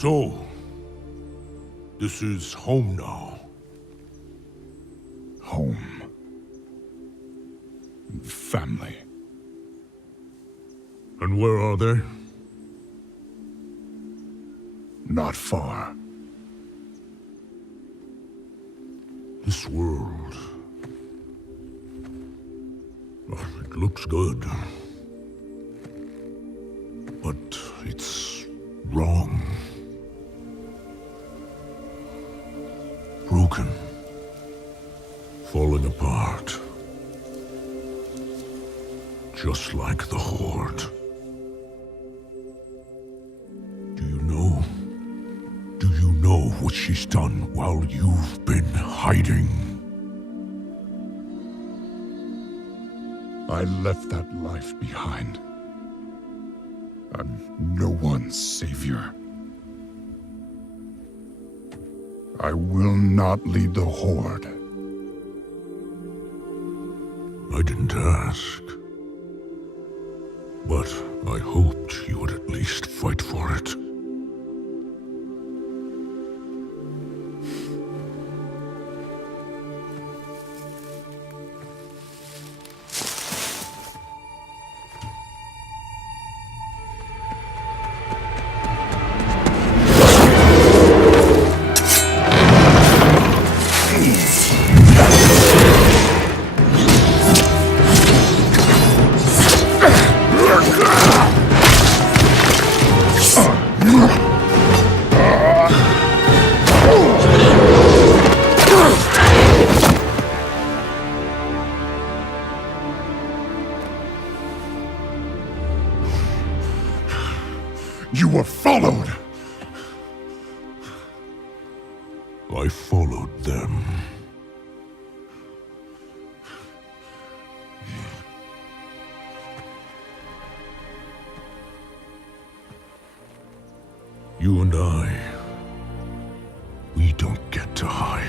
So, this is home now. Home. Family. And where are they? Not far. This world. Oh, it looks good. But it's wrong. Falling apart. Just like the Horde. Do you know? Do you know what she's done while you've been hiding? I left that life behind. I'm no one's savior. I will not lead the Horde. I didn't ask. But I hoped you would at least fight for it. You were followed! I followed them. You and I, we don't get to hide.